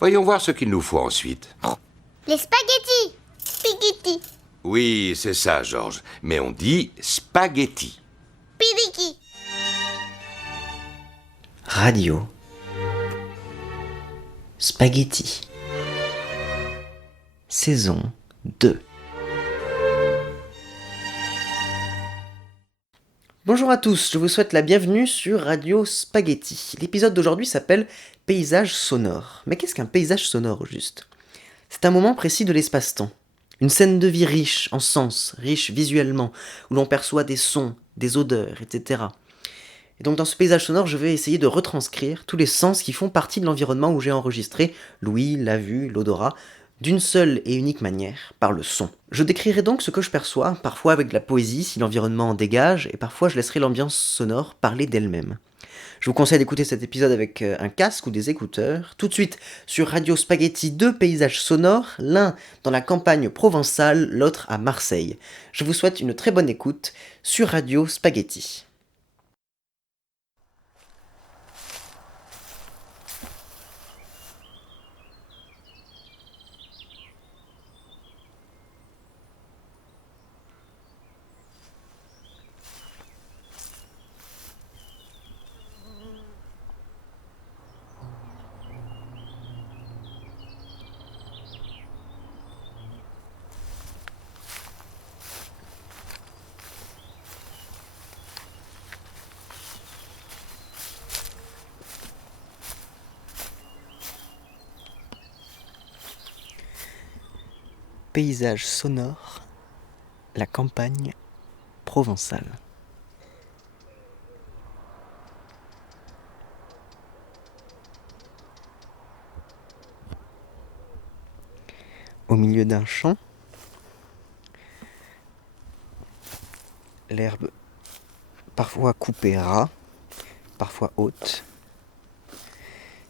Voyons voir ce qu'il nous faut ensuite. Les spaghettis. Spaghetti. Oui, c'est ça, Georges. Mais on dit spaghetti. Pidiki. Radio. Spaghetti. Saison 2. Bonjour à tous, je vous souhaite la bienvenue sur Radio Spaghetti. L'épisode d'aujourd'hui s'appelle Paysage sonore. Mais qu'est-ce qu'un paysage sonore au juste ? C'est un moment précis de l'espace-temps. Une scène de vie riche en sens, riche visuellement, où l'on perçoit des sons, des odeurs, etc. Et donc dans ce paysage sonore, je vais essayer de retranscrire tous les sens qui font partie de l'environnement où j'ai enregistré l'ouïe, la vue, l'odorat, d'une seule et unique manière, par le son. Je décrirai donc ce que je perçois, parfois avec de la poésie si l'environnement en dégage, et parfois je laisserai l'ambiance sonore parler d'elle-même. Je vous conseille d'écouter cet épisode avec un casque ou des écouteurs. Tout de suite, sur Radio Spaghetti, 2 paysages sonores, l'un dans la campagne provençale, l'autre à Marseille. Je vous souhaite une très bonne écoute sur Radio Spaghetti. Paysage sonore, la campagne provençale. Au milieu d'un champ, l'herbe parfois coupée ras, parfois haute.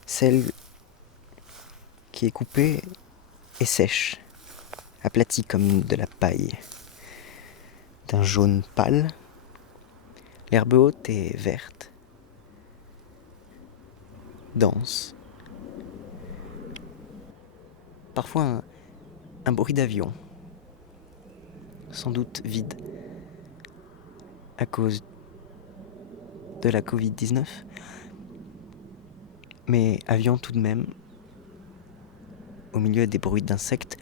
Celle qui est coupée est sèche, aplatie comme de la paille, d'un jaune pâle. L'herbe haute est verte, dense. Parfois un bruit d'avion, sans doute vide, à cause de la Covid-19. Mais avion tout de même, au milieu des bruits d'insectes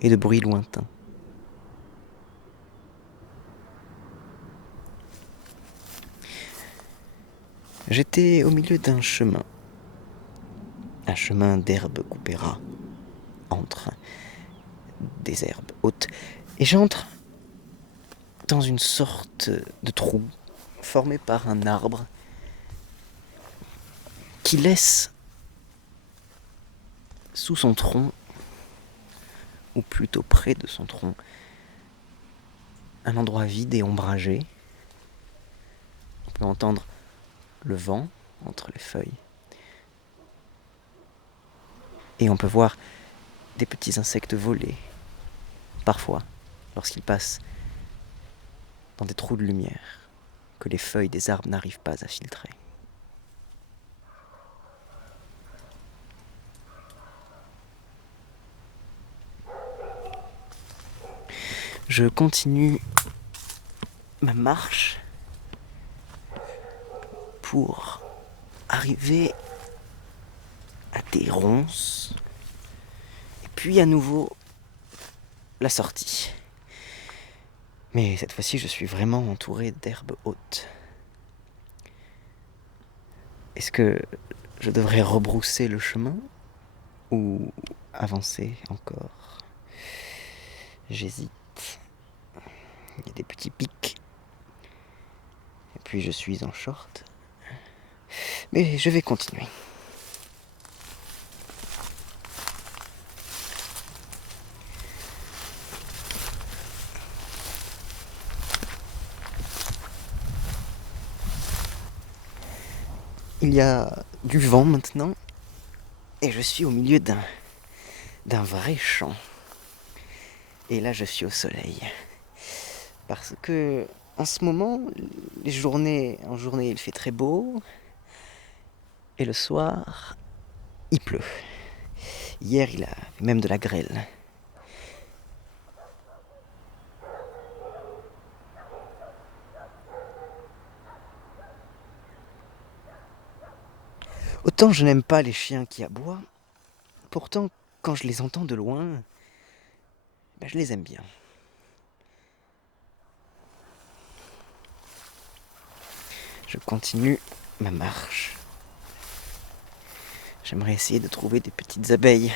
et de bruits lointains. J'étais au milieu d'un chemin, un chemin d'herbes coupées ras, entre des herbes hautes, et j'entre dans une sorte de trou formé par un arbre qui laisse sous son tronc, ou plutôt près de son tronc, un endroit vide et ombragé. On peut entendre le vent entre les feuilles. Et on peut voir des petits insectes voler, parfois, lorsqu'ils passent dans des trous de lumière que les feuilles des arbres n'arrivent pas à filtrer. Je continue ma marche pour arriver à des ronces et puis à nouveau la sortie. Mais cette fois-ci, je suis vraiment entouré d'herbes hautes. Est-ce que je devrais rebrousser le chemin ou avancer encore ? J'hésite. Il y a des petits pics. Et puis je suis en short. Mais je vais continuer. Il y a du vent maintenant. Et je suis au milieu d'un vrai champ. Et là, je suis au soleil. Parce que en ce moment, en journée, il fait très beau. Et le soir, il pleut. Hier, il a même de la grêle. Autant je n'aime pas les chiens qui aboient, pourtant, quand je les entends de loin, je les aime bien. Je continue ma marche. J'aimerais essayer de trouver des petites abeilles,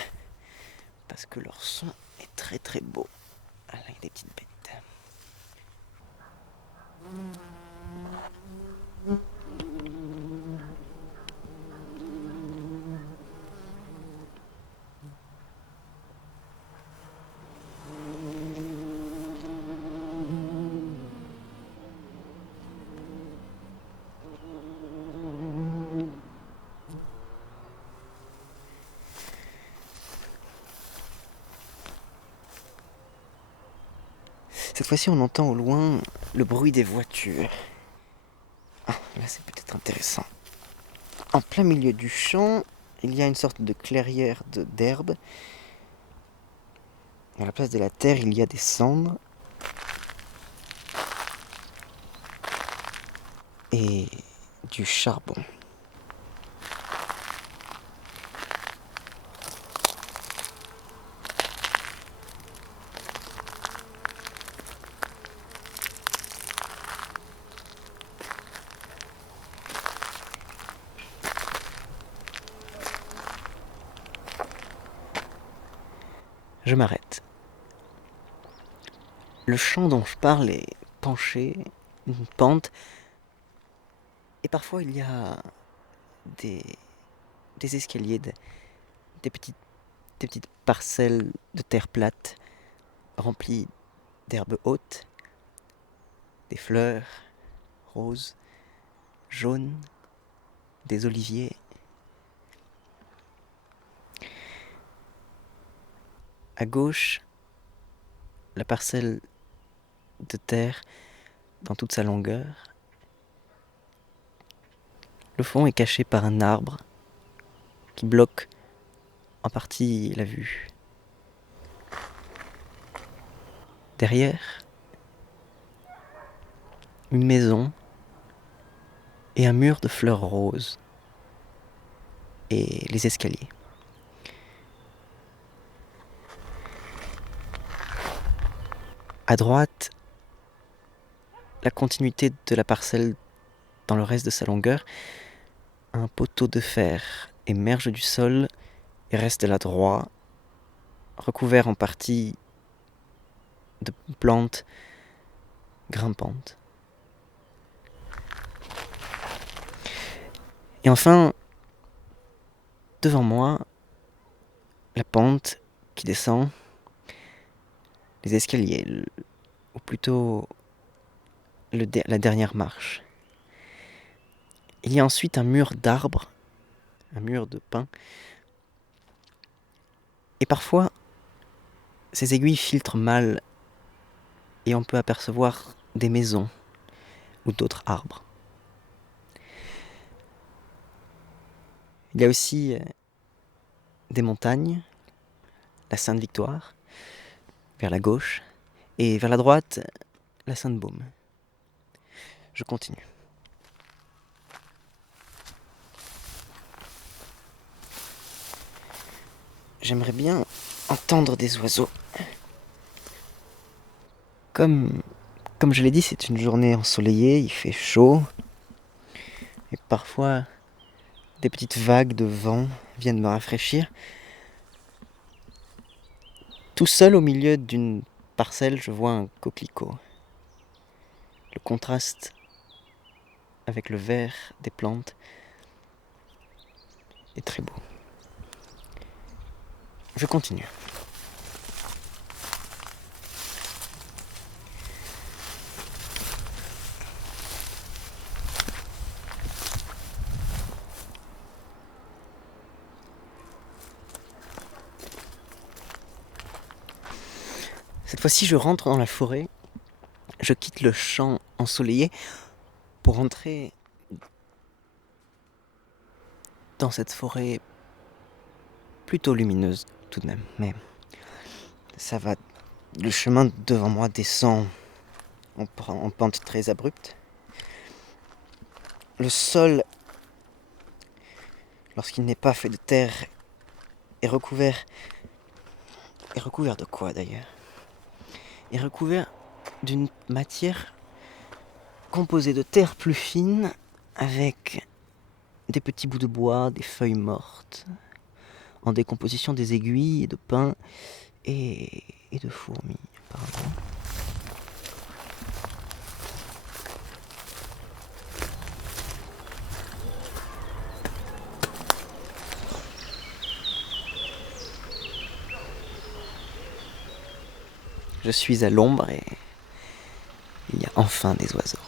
parce que leur son est très très beau. Ah là, il y a des petites bêtes. Cette fois-ci, on entend au loin le bruit des voitures. Ah, là, c'est peut-être intéressant. En plein milieu du champ, il y a une sorte de clairière d'herbe. À la place de la terre, il y a des cendres. Et du charbon. Je m'arrête. Le champ dont je parle est penché, une pente, et parfois il y a des escaliers, des petites parcelles de terre plate remplies d'herbes hautes, des fleurs roses, jaunes, des oliviers. À gauche, la parcelle de terre dans toute sa longueur. Le fond est caché par un arbre qui bloque en partie la vue. Derrière, une maison et un mur de fleurs roses et les escaliers. À droite, la continuité de la parcelle dans le reste de sa longueur, un poteau de fer émerge du sol et reste là droit, recouvert en partie de plantes grimpantes. Et enfin, devant moi, la pente qui descend, les escaliers, ou plutôt la dernière marche. Il y a ensuite un mur d'arbres, un mur de pin, et parfois, ces aiguilles filtrent mal et on peut apercevoir des maisons ou d'autres arbres. Il y a aussi des montagnes, la Sainte-Victoire, vers la gauche, et vers la droite, la Sainte-Baume. Je continue. J'aimerais bien entendre des oiseaux. Comme je l'ai dit, c'est une journée ensoleillée, il fait chaud. Et parfois, des petites vagues de vent viennent me rafraîchir. Tout seul au milieu d'une parcelle, je vois un coquelicot. Le contraste avec le vert des plantes est très beau. Je continue. Cette fois-ci, je rentre dans la forêt. Je quitte le champ ensoleillé pour entrer dans cette forêt plutôt lumineuse tout de même. Mais ça va. Le chemin devant moi descend en pente très abrupte. Le sol, lorsqu'il n'est pas fait de terre, est recouvert. Est recouvert de quoi d'ailleurs? Est recouvert d'une matière composée de terre plus fine avec des petits bouts de bois, des feuilles mortes, en décomposition, des aiguilles, de pin et de fourmis apparemment. Je suis à l'ombre et il y a enfin des oiseaux.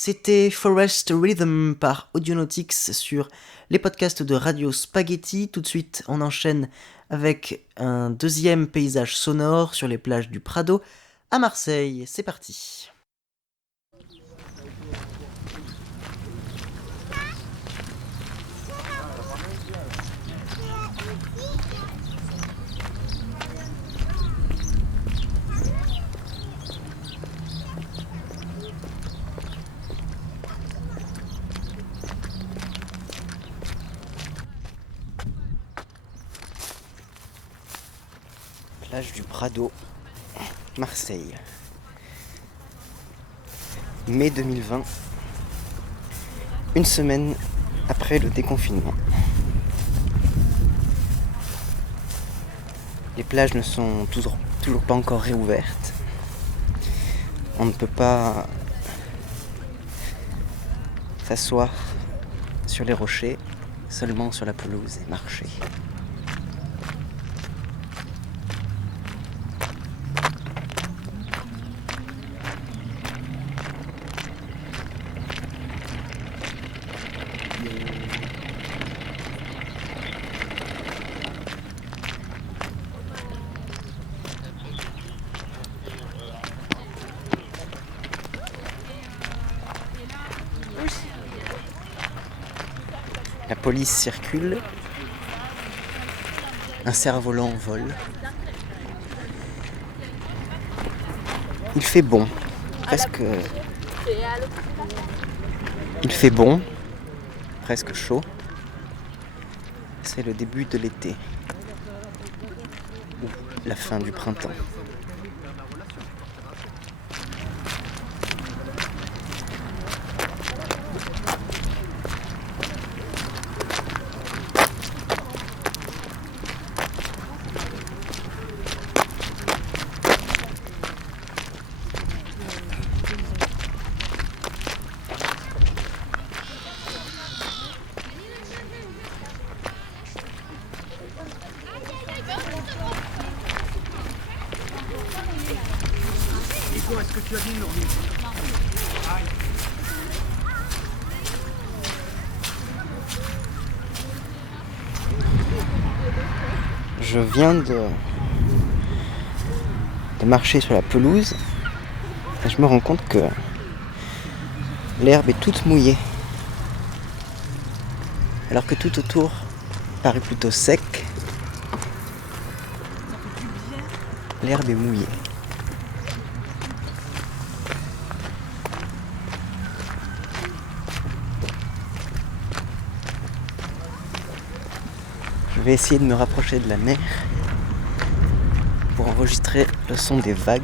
C'était Forest Rhythm par Audionautics sur les podcasts de Radio Spaghetti. Tout de suite, on enchaîne avec un deuxième paysage sonore sur les plages du Prado à Marseille. C'est parti. Plage du Prado, Marseille. Mai 2020, une semaine après le déconfinement. Les plages ne sont toujours pas encore réouvertes. On ne peut pas s'asseoir sur les rochers, seulement sur la pelouse et marcher. La police circule, un cerf-volant vole. Il fait bon, presque. Il fait bon, presque chaud. C'est le début de l'été, ou la fin du printemps. Est-ce que tu as dit non? Je viens de marcher sur la pelouse et je me rends compte que l'herbe est toute mouillée. Alors que tout autour paraît plutôt sec, l'herbe est mouillée. Je vais essayer de me rapprocher de la mer pour enregistrer le son des vagues.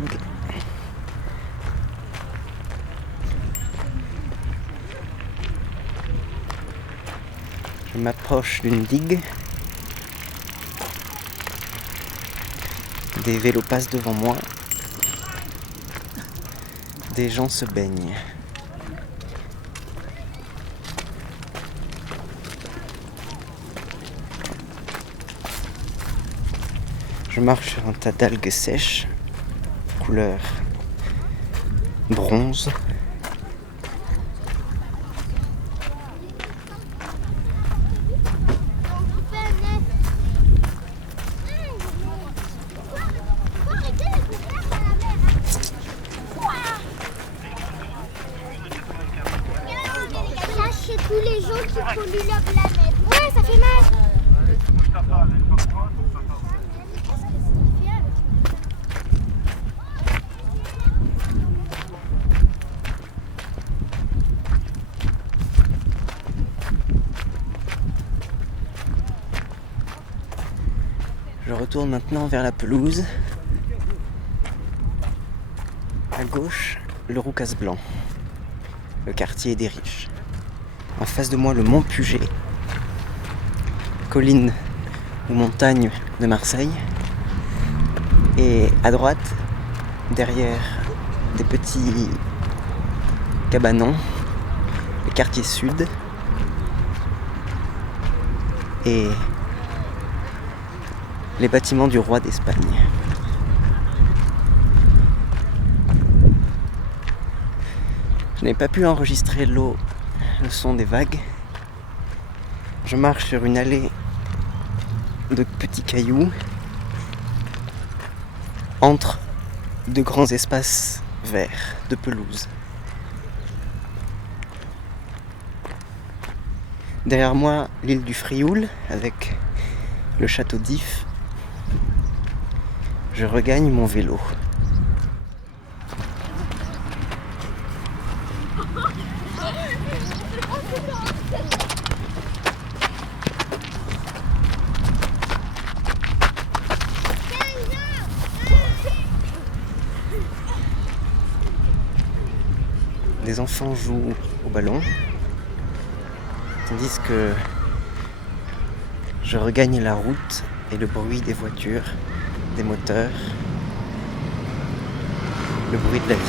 Je m'approche d'une digue. Des vélos passent devant moi. Des gens se baignent. Je marche sur un tas d'algues sèches, couleur bronze. Lâchez tous les gens qui polluent la planète. Ouais, ça fait mal. Je retourne maintenant vers la pelouse. À gauche, le Roucas Blanc, le quartier des riches. En face de moi, le mont Puget, colline ou montagne de Marseille. Et à droite, derrière des petits cabanons, le quartier sud. Et les bâtiments du roi d'Espagne. Je n'ai pas pu enregistrer le son des vagues. Je marche sur une allée de petits cailloux entre de grands espaces verts de pelouse. Derrière moi, l'île du Frioul avec le château d'If. Je regagne mon vélo. Des enfants jouent au ballon, tandis que je regagne la route et le bruit des voitures, des moteurs, le bruit de la ville.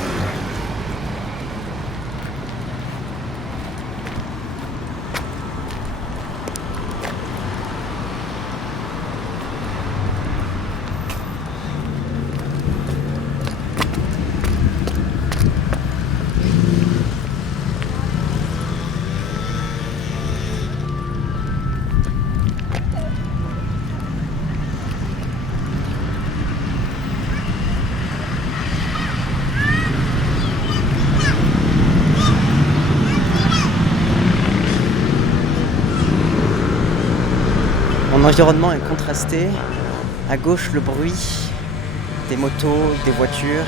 Mon environnement est contrasté. À gauche, le bruit des motos, des voitures.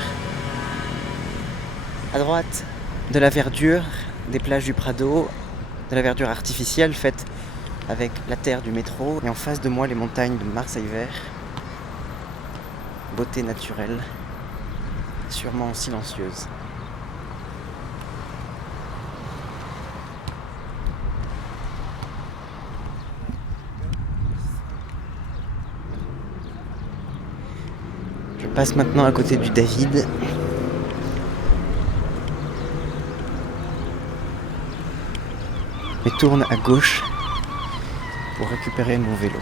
À droite, de la verdure, des plages du Prado, de la verdure artificielle faite avec la terre du métro. Et en face de moi, les montagnes de Marseille-Vert. Beauté naturelle, sûrement silencieuse. Je passe maintenant à côté du David. Et tourne à gauche pour récupérer mon vélo.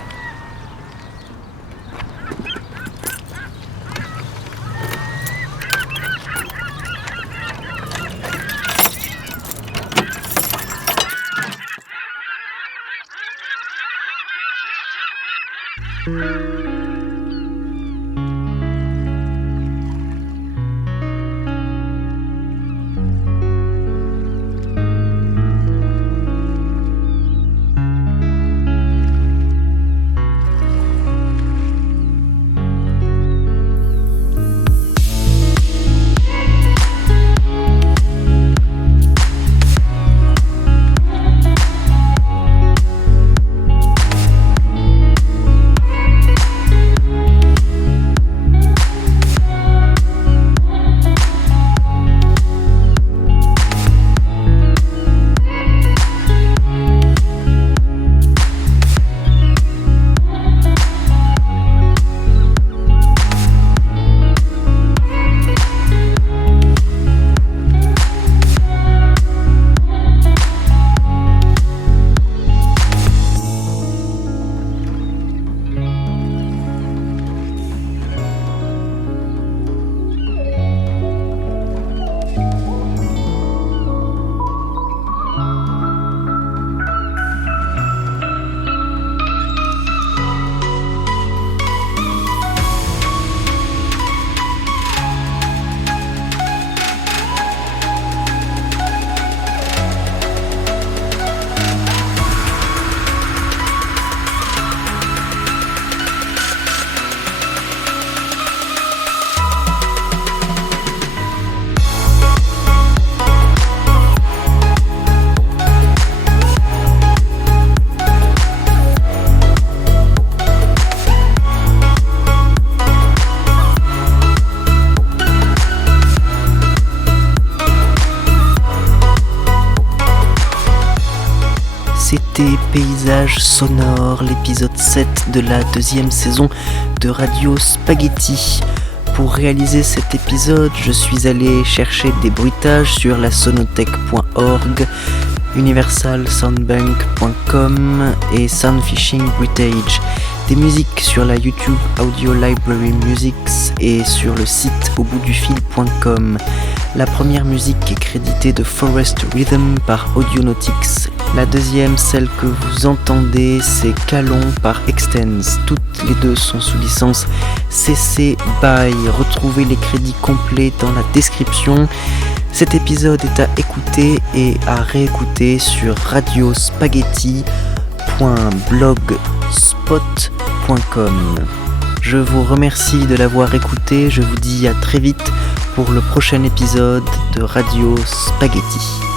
C'était Paysage sonore, l'épisode 7 de la deuxième saison de Radio Spaghetti. Pour réaliser cet épisode, je suis allé chercher des bruitages sur la sonothèque.org, universalsoundbank.com et Soundfishing Bruitage. Des musiques sur la YouTube Audio Library Musics et sur le site auboutdufil.com. La première musique est créditée de Forest Rhythm par Audionautics. La deuxième, celle que vous entendez, c'est Calon par Extens. Toutes les deux sont sous licence CC BY. Retrouvez les crédits complets dans la description. Cet épisode est à écouter et à réécouter sur radiospaghetti.blogspot.com. Je vous remercie de l'avoir écouté. Je vous dis à très vite pour le prochain épisode de Radio Spaghetti.